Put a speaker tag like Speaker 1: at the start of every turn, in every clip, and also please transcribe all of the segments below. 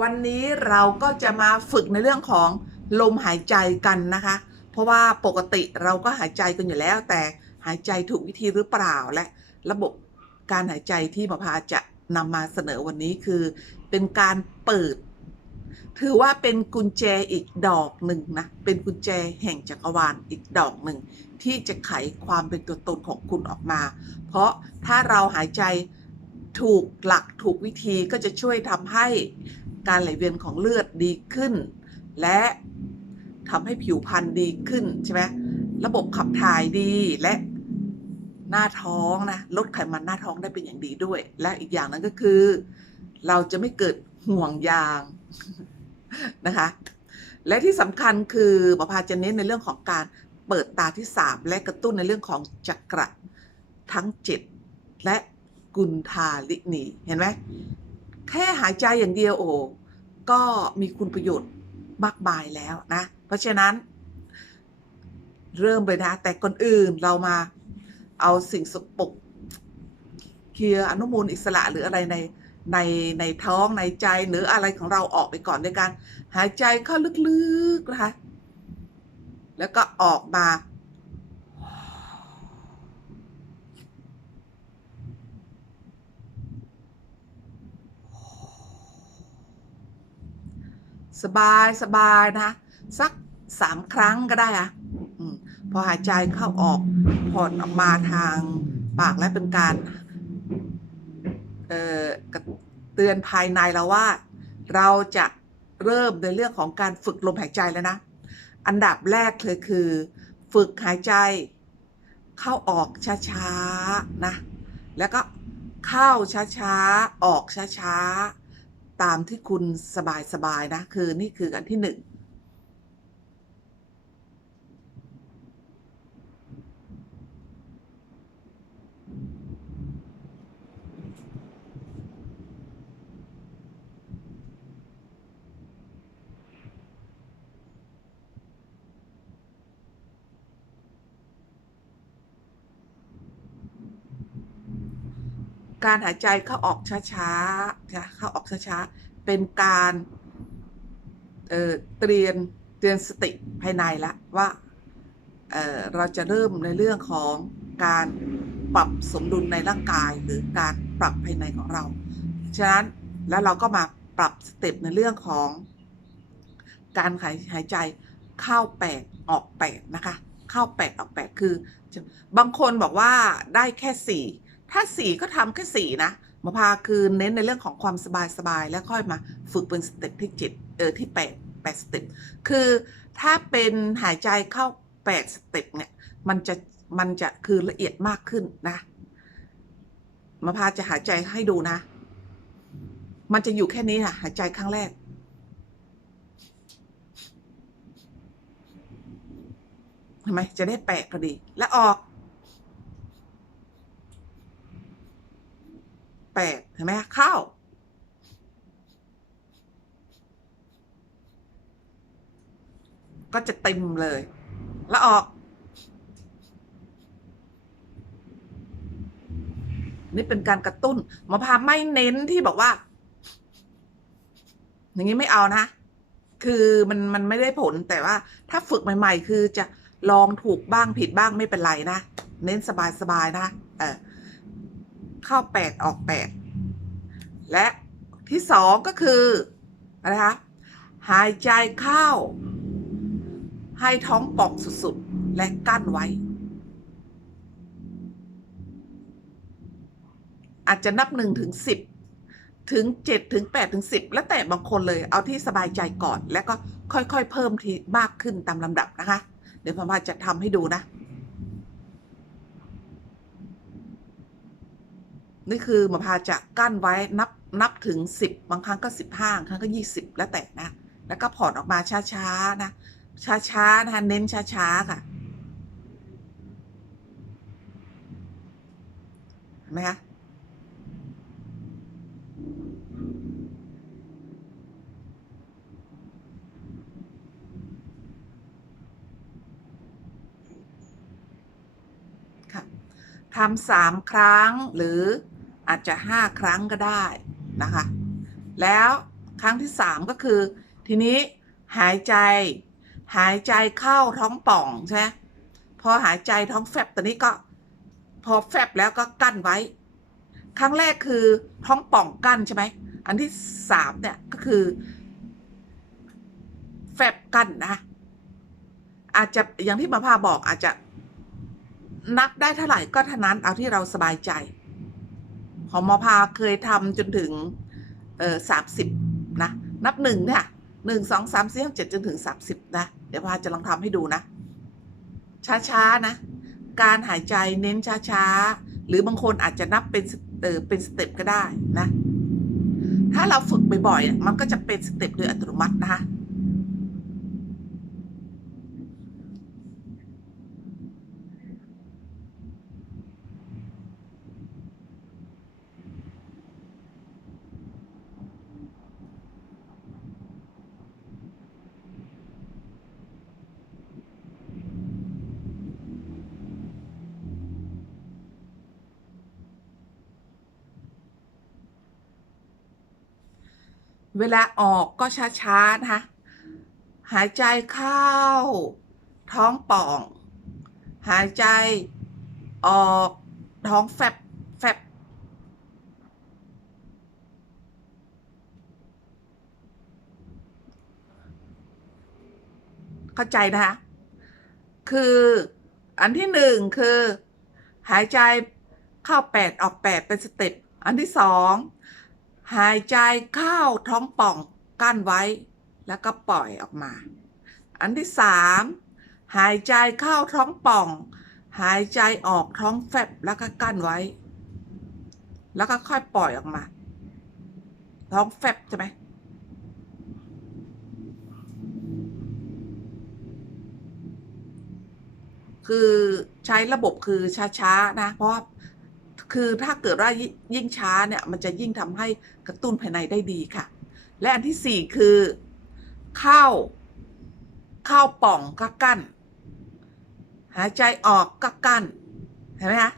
Speaker 1: วันนี้เราก็จะมาฝึกในเรื่องของลมหายใจกันนะคะ เพราะว่าปกติเราก็หายใจกันอยู่แล้ว แต่หายใจถูกวิธีหรือเปล่าและระบบการหายใจที่หมอพาจะนำมาเสนอวันนี้คือ เป็นการเปิด ถือว่าเป็นกุญแจอีกดอกหนึ่งนะ เป็นกุญแจแห่งจักรวาลอีกดอกหนึ่ง ที่จะไขความเป็นตัวตนของคุณออกมา เพราะถ้าเราหายใจถูกหลักถูกวิธีก็จะช่วยทำให้ การไหลเวียนของเลือดดีขึ้น และทำให้ผิวพรรณดีขึ้นใช่ไหมระบบขับถ่ายดีและหน้าท้องนะลดไขมันหน้าท้องได้เป็นอย่างดีด้วย และอีกอย่างนั้นก็คือ เราจะไม่เกิดห่วงยางนะคะ และที่สำคัญคือหมอพาจะเน้นในเรื่องของการเปิดตาที่3และกระตุ้นในเรื่องของจักระทั้ง7และกุนทาลินีเห็นไหมแค่หายใจอย่างเดียวโอ้ ก็มีคุณประโยชน์มากมายแล้วนะ เพราะฉะนั้น เริ่มเลยนะ แต่ก่อนอื่นเรามาเอาสิ่งสกปรกเคลียร์อนุมูลอิสระหรืออะไรในในในท้องในใจหรืออะไรของเราออกไปก่อนด้วยการหายใจเข้าลึกๆนะคะแล้วก็ออกมา สบายสบายนะสักสามครั้งก็ได้อะพอหายใจเข้าออกผ่อนออกมาทางปากและเป็นการเเตือนภายในเราว่า เราจะเริ่มในเรื่องของการฝึกลมหายใจแล้วนะ อันดับแรกเลยคือ ฝึกหายใจ เข้าออกช้าๆนะ แล้วก็เข้าช้าๆ ออกช้าๆ ตามที่คุณสบายๆนะ คือนี่คืออันที่หนึ่ง การหายใจเข้าออกช้าๆนะเข้าออกช้าๆเป็นการเอ่อเตือนเตือนสติภายในละว่าเอ่อเราจะเริ่มในเรื่องของการปรับสมดุลในร่างกายหรือการปรับภายในของเรา ฉะนั้นแล้วเราก็มาปรับสเต็ปในเรื่องของการหายหายใจเข้าแปดออกแปดนะคะ เข้าแปดออกแปดคือ บางคนบอกว่าได้แค่สี่ ถ้าสี่ก็ทำแค่สี่นะหมอพาคือเน้นในเรื่องของความสบายสบายๆแล้วค่อยมาฝึกเป็นสเต็ปที่เจ็ดเออที่แปดแปดสเต็ปคือถ้าเป็นหายใจเข้าแปดสเต็ปเนี่ยมันจะมันจะคือละเอียดมากขึ้นนะหมอพาจะหายใจให้ดูนะ มันจะอยู่แค่นี้ค่ะหายใจครั้งแรกทำไมจะได้แปะพอดี แล้วออก แปดเห็นไหมเข้าก็จะเต็มเลย แล้วออก นี่เป็นการกระตุ้นหมอพาไม่เน้นที่บอกว่า อย่างนี้ไม่เอานะ คือมันมันไม่ได้ผลแต่ว่า ถ้าฝึกใหม่ ๆ คือจะลองถูกบ้างผิดบ้างไม่เป็นไรนะ เน้นสบายๆนะ เออ เข้าแปดออกแปดและที่สองก็คืออะไรคะหายใจเข้า ให้ท้องป่องสุดๆ และกั้นไว้ อาจจะนับหนึ่งถึงสิบถึงเจ็ดถึงแปดถึงสิบแล้วแต่บางคนเลยเอาที่สบายใจก่อน แล้วก็ค่อยๆ เพิ่มทีมากขึ้นตามลำดับนะคะ เดี๋ยวพม่าจะทำให้ดูนะ นี่คือหมอพาจะกั้นไว้นับนับถึงสิบบางครั้งก็สิบห้างครั้งก็ยี่สิบแล้วแต่นะ แล้วก็ผ่อนออกมาช้าๆนะ ช้าๆนะคะเน้นช้าๆค่ะเห็นไหมคะค่ะทำสามครั้งหรือ อาจจะห้าครั้งก็ได้นะคะ แล้วครั้งที่สามก็คือ ทีนี้หายใจหายใจเข้าท้องป่องใช่ไหมพอหายใจท้องแฟบตอนนี้ก็ พอแฟบแล้วก็กั้นไว้ ครั้งแรกคือท้องป่องกั้นใช่ไหมอันที่สามเนี่ยก็คือแฟบกั้นนะ อาจจะอย่างที่มาพาบอกอาจจะนับได้เท่าไหร่ก็เท่านั้นเอาที่เราสบายใจ ของมอพาเคยทำจนถึงเออสามสิบนะนับหนึ่งเนี่ยหนึ่งสองสามสี่ห้าเจ็ดจนถึงสามสิบนะ เดี๋ยวพาจะลองทำให้ดูนะ ช้าๆนะ การหายใจเน้นช้าๆ หรือบางคนอาจจะนับเป็นเออเป็นสเต็ปก็ได้นะ ถ้าเราฝึกบ่อยๆมันก็จะเป็นสเต็ปโดยอัตโนมัตินะคะ เวลาออกก็ช้าๆนะคะหายใจเข้า ท้องป่อง หายใจออกท้องแฟบแฟบเข้าใจนะคะคืออันที่หนึ่งคือ หายใจเข้าแปดออกแปดเป็นสเต็ปอันที่สอง หายใจเข้าท้องป่องกั้นไว้ แล้วก็ปล่อยออกมา อันที่สามหายใจเข้าท้องป่อง หายใจออกท้องแฟบแล้วก็กั้นไว้ แล้วก็ค่อยปล่อยออกมา ท้องแฟบใช่ไหมคือใช้ระบบคือช้าๆนะ เพราะ คือถ้าเกิดว่ายิ่งช้าเนี่ยมันจะยิ่งทำให้กระตุ้นภายในได้ดีค่ะ และอันที่สี่คือเข้าเข้าป่องก็กั้น หายใจออกก็กั้นเห็นไหมคะ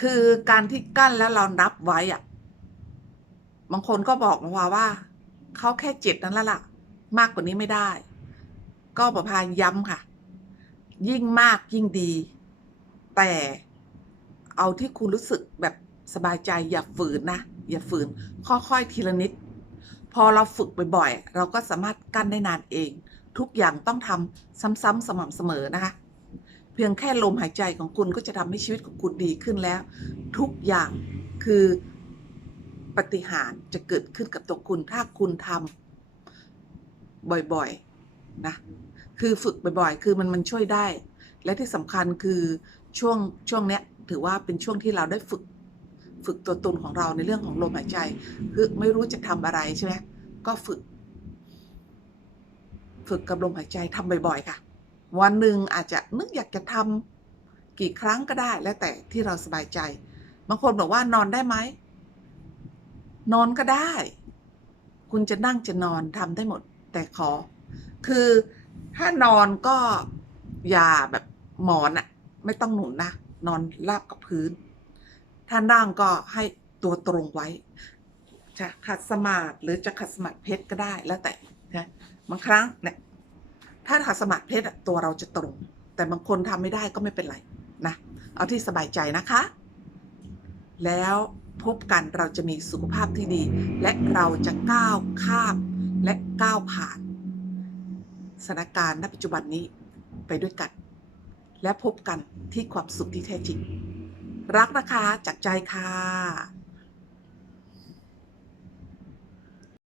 Speaker 1: คือการที่กั้นแล้วเรานับไว้อะบางคนก็บอกมาว่าว่าเขาแค่เจ็ดนั้นล้วล่ะ มากกว่านี้ไม่ได้ ก็ประพายย้ำค่ะ ยิ่งมากยิ่งดี แต่เอาที่คุณรู้สึกแบบสบายใจอย่าฝืนนะ อย่าฝืน ค่อยๆทีละนิด พอเราฝึกบ่อยๆ เราก็สามารถกั้นได้นานเอง ทุกอย่างต้องทำซ้ำๆสม่ำเสมอนะคะ พียงแค่ลมหายใจของคุณก็จะทำให้ชีวิตของคุณดีขึ้นแล้ว ทุกอย่างคือปฏิหารจะเกิดขึ้นกับตัวคุณ ถ้าคุณทำบ่อยๆนะคือฝึกบ่อยๆ คือมันมันช่วยได้ และที่สำคัญคือช่วงช่วงเนี้ยถือว่าเป็นช่วงที่เราได้ฝึกฝึกตัวตนของเราในเรื่องของลมหายใจ คือไม่รู้จะทำอะไรใช่ไหมก็ฝึก ฝึกกับลมหายใจทำบ่อยๆ ค่ะ วันหนึ่งอาจจะนึกอยากจะทำกี่ครั้งก็ได้แล้วแต่ที่เราสบายใจ บางคนบอกว่านอนได้ไหม นอนก็ได้ คุณจะนั่งจะนอนทำได้หมด แต่ขอ คือถ้านอนก็อย่าแบบหมอนอะไม่ต้องหนุนนะ นอนราบกับพื้น ถ้านั่งก็ให้ตัวตรงไว้ จะขัดสมาธิหรือจะขัดสมาธิเพชรก็ได้แล้วแต่นะบางครั้งเนี่ย ถ้าขัดสมาธิเพชรอะตัวเราจะตรง แต่บางคนทำไม่ได้ก็ไม่เป็นไรนะ เอาที่สบายใจนะคะ แล้วพบกันเราจะมีสุขภาพที่ดี และเราจะก้าวข้ามและก้าวผ่านสถานการณ์ณปัจจุบันนี้ไปด้วยกัน และพบกันที่ความสุขที่แท้จริง รักนะคะจากใจค่ะ